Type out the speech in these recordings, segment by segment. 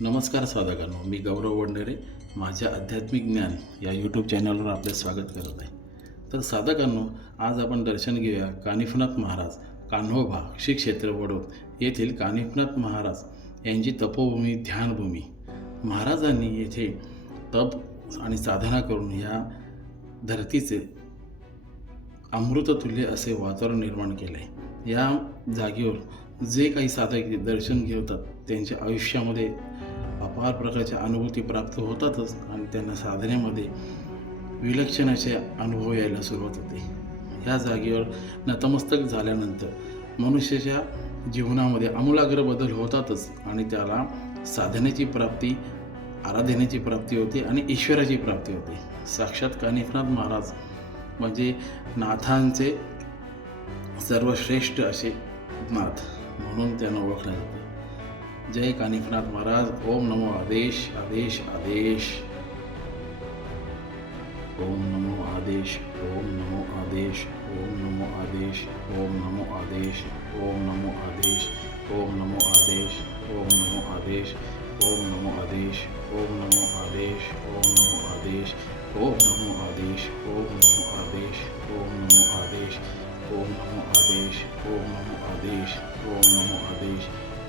नमस्कार साधकांनो मी गौरव वडनेरे माझ्या आध्यात्मिक ज्ञान या यूट्यूब चॅनलवर आपले स्वागत करत आहे. तर साधकांनो आज आपण दर्शन घेऊया कानिफनाथ महाराज कान्होभा श्री क्षेत्र वडोद येथील कानिफनाथ महाराज यांची तपोभूमी ध्यानभूमी. महाराजांनी येथे तप आणि साधना करून या धरतीचे अमृततुल्य असे वातावरण निर्माण केले. आहे या जागेवर जे काही साधक दर्शन घेतात त्यांच्या आयुष्यामध्ये अपार प्रकारच्या अनुभूती प्राप्त होतातच आणि त्यांना साधनेमध्ये विलक्षण असे अनुभव यायला सुरुवात होते. या जागेवर नतमस्तक झाल्यानंतर मनुष्याच्या जीवनामध्ये आमूलाग्र बदल होतातच आणि त्याला साधनेची प्राप्ती आराधनेची प्राप्ती होते आणि ईश्वराची प्राप्ती होते. साक्षात कानिफनाथ महाराज म्हणजे नाथांचे सर्वश्रेष्ठ असे नाथ म्हणून त्यांना ओळखले जाते. जय कानिफनाथ महाराज ओम नमो आदेश आदेश आदेश ओम नमो आदेश ओम नमो आदेश ओम नमो आदेश ओम नमो आदेश ओम नमो आदेश ओम नमो आदेश ओम नमो आदेश ओम नमो आदेश ओम नमो आदेश ओम नमो आदेश ओम नमो आदेश ओम नमो आदेश ओम नमो आदेश ओम नमो आदेश ओम नमो आदेश ओम नमो आदेश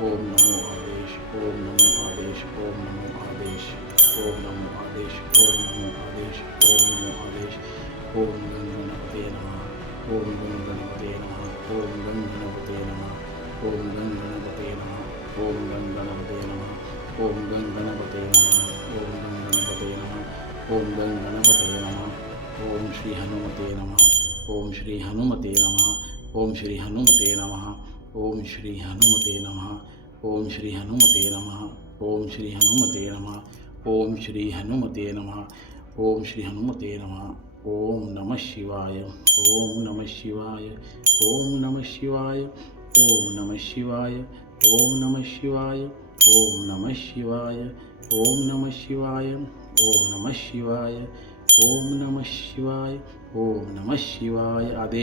ओम नमो आदेश ओम नमो आदेश ओम नमो आदेश ओम नमो आदेश ओम नमो आदेश ओम नमो आदेश ओम गणगणपते नमः ओम गणगणपते नमः ओम गणगणपते नमः ओम गणगणपते नमः ओम गणगणपते नमः ओम गणगणपते नमः ओम गणगणपते नमः ओम गणगणपते नमः ओम श्री हनुमते नमः ओम श्री हनुमते नमः ओम श्री हनुमते नमः ఓం శ్రీ హనుమతే నమ ఓం శ్రీ హనుమతే నమ ఓం శ్రీ హనుమతే నమ ఓం శ్రీ హనుమతే నమ ఓం శ్రీ హనుమతే నమ ఓం నమ శివాయ ఓం నమ శివాయ ఓం నమ శివాయ ఓం నమ శివాయ ఓం నమ శివాయ ఓం నమ శివాయ ఓం నమ శివాయ ఓం నమ శివాయ ఓం నమ శివాయ ఓం నమ శివాయ అదే